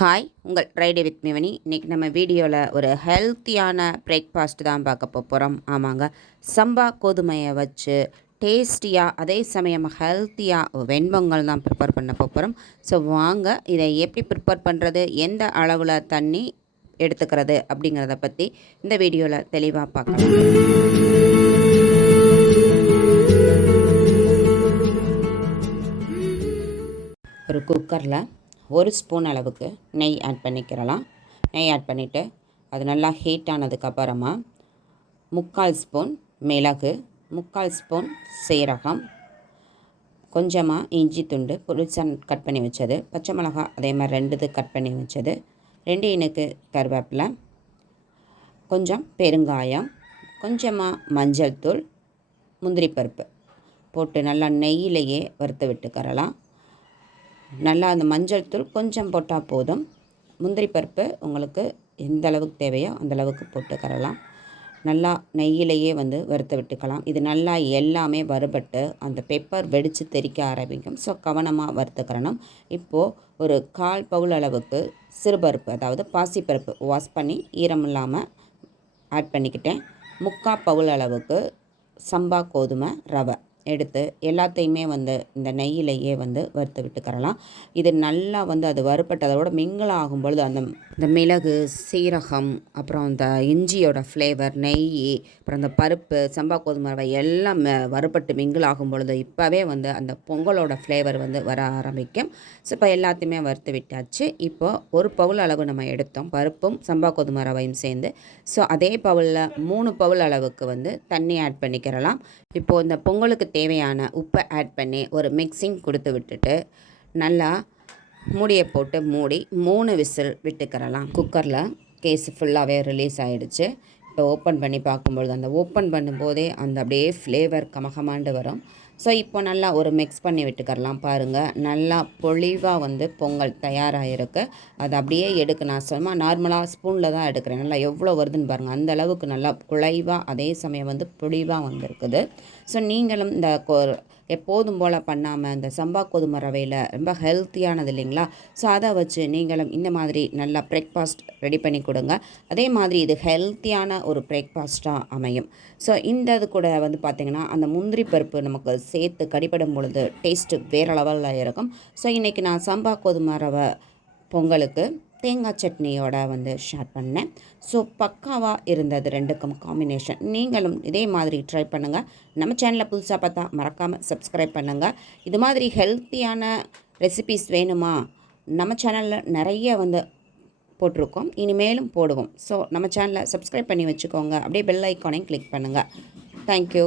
Hi, உங்கள் ride with மிவனி. இன்றைக்கி நம்ம வீடியோவில் ஒரு ஹெல்த்தியான பிரேக்ஃபாஸ்ட் தான் பார்க்க போகிறோம். ஆமாங்க, சம்பா கோதுமையை வச்சு டேஸ்டியாக அதே சமயம் ஹெல்த்தியாக வெண்பொங்கல் தான் ப்ரிப்பேர் பண்ண போகிறோம். ஸோ வாங்க, இதை எப்படி ப்ரிப்பேர் பண்ணுறது, எந்த அளவில் தண்ணி எடுத்துக்கிறது அப்படிங்கிறத பற்றி இந்த வீடியோவில் தெளிவாக பார்க்கலாம். ஒரு குக்கரில் 1 ஸ்பூன் அளவுக்கு நெய் ஆட் பண்ணிக்கிறலாம். நெய் ஆட் பண்ணிவிட்டு அது நல்லா ஹீட் ஆனதுக்கப்புறமா 3/4 ஸ்பூன் மிளகு, 3/4 ஸ்பூன் சீரகம், கொஞ்சமாக இஞ்சி துண்டு புளிச்சன் கட் பண்ணி வச்சது, பச்சை மிளகா அதே மாதிரி 2 கட் பண்ணி வச்சது, 2 இனுக்கு கருவேப்பிலை, கொஞ்சம் பெருங்காயம், கொஞ்சமாக மஞ்சள் தூள், முந்திரி பருப்பு போட்டு நல்லா நெய்யிலேயே வறுத்து விட்டுக்கறலாம். நல்லா அந்த மஞ்சள் தூள் கொஞ்சம் போட்டால் போதும். முந்திரி பருப்பு உங்களுக்கு எந்த அளவுக்கு தேவையோ அந்தளவுக்கு போட்டுக்கறலாம். நல்லா நெய்யிலேயே வறுத்து விட்டுக்கலாம். இது நல்லா எல்லாமே வறுபட்டு அந்த பெப்பர் வெடித்து தெறிக்க ஆரம்பிக்கும். ஸோ கவனமாக வறுத்துக்கிறணும். இப்போது ஒரு 1/4 பவுல் அளவுக்கு சிறுபருப்பு, அதாவது பாசிப்பருப்பு வாஷ் பண்ணி ஈரம் இல்லாமல் ஆட் பண்ணிக்கிட்டேன். 3/4 பவுல் அளவுக்கு சம்பா கோதுமை ரவை எடுத்து எல்லாத்தையுமே இந்த நெய்யிலேயே வறுத்து விட்டுக்கறலாம். இது நல்லா அது வறுபட்டு அதோட மிங்கிள் ஆகும் பொழுது இந்த மிளகு, சீரகம், அப்புறம் இந்த இஞ்சியோட ஃப்ளேவர், நெய், அப்புறம் அந்த பருப்பு, சம்பா கோதுமை ரவை எல்லாம் வறுபட்டு மிங்கிள் ஆகும் பொழுது இப்போவே அந்த பொங்கலோட ஃப்ளேவர் வர ஆரம்பிக்கும். ஸோ இப்போ எல்லாத்தையுமே வறுத்து விட்டாச்சு. இப்போது 1 பவுல் அளவு நம்ம எடுத்தோம், பருப்பும் சம்பா கோதுமை ரவையும் சேர்ந்து. ஸோ அதே பவுலில் 3 பவுல் அளவுக்கு தண்ணி ஆட் பண்ணிக்கிறலாம். இப்போது இந்த பொங்கலுக்கு தேவையான உப்பை ஆட் பண்ணி ஒரு மிக்சிங் கொடுத்து விட்டுட்டு நல்லா மூடியை போட்டு மூடி 3 விசில் விட்டுக்கிறலாம். குக்கரில் கேஸ் ஃபுல்லாகவே ரிலீஸ் ஆகிடுச்சு. இப்போ ஓப்பன் பண்ணி பார்க்கும்பொழுது அந்த ஓப்பன் பண்ணும்போதே அப்படியே ஃப்ளேவர் கமகமாண்டு வரும். ஸோ இப்போ நல்லா ஒரு மிக்ஸ் பண்ணி விட்டுக்கரலாம். பாருங்கள், நல்லா பொழிவாக பொங்கல் தயாராகிருக்கு. அது அப்படியே நான் சும்மா நார்மலாக ஸ்பூனில் தான் எடுக்கிறேன். நல்லா எவ்வளோ வருதுன்னு பாருங்கள். அந்த அளவுக்கு நல்லா குழைவாக அதே சமயம் பொழிவாக வந்திருக்குது. ஸோ நீங்களும் இந்த எப்போதும் போல் பண்ணாமல் இந்த சம்பா கோதுமை ரவையில் ரொம்ப ஹெல்த்தியானது இல்லைங்களா? ஸோ அதை வச்சு நீங்களும் இந்த மாதிரி நல்லா பிரேக்ஃபாஸ்ட் ரெடி பண்ணி கொடுங்க. அதே மாதிரி இது ஹெல்த்தியான ஒரு பிரேக்ஃபாஸ்ட்டாக அமையும். ஸோ இந்த இது கூட பார்த்திங்கன்னா அந்த முந்திரி பருப்பு நமக்கு சேர்த்து கடிப்படும் பொழுது டேஸ்ட்டு வேறு லெவலில் இருக்கும். ஸோ இன்றைக்கி நான் சம்பா கோதுமை ரவை பொங்கலுக்கு தேங்காய் சட்னியோட ஷேர் பண்ணேன். ஸோ பக்காவாக இருந்தது 2க்கும் காம்பினேஷன். நீங்களும் இதே மாதிரி ட்ரை பண்ணுங்கள். நம்ம சேனலை புதுசாக பார்த்தா மறக்காமல் சப்ஸ்கிரைப் பண்ணுங்கள். இது மாதிரி ஹெல்த்தியான ரெசிபீஸ் வேணுமா? நம்ம சேனலில் நிறைய போட்டிருக்கோம், இனிமேலும் போடுவோம். ஸோ நம்ம சேனலை சப்ஸ்கிரைப் பண்ணி வச்சுக்கோங்க. அப்படியே பெல் ஐக்கானையும் கிளிக் பண்ணுங்கள். தேங்க்யூ.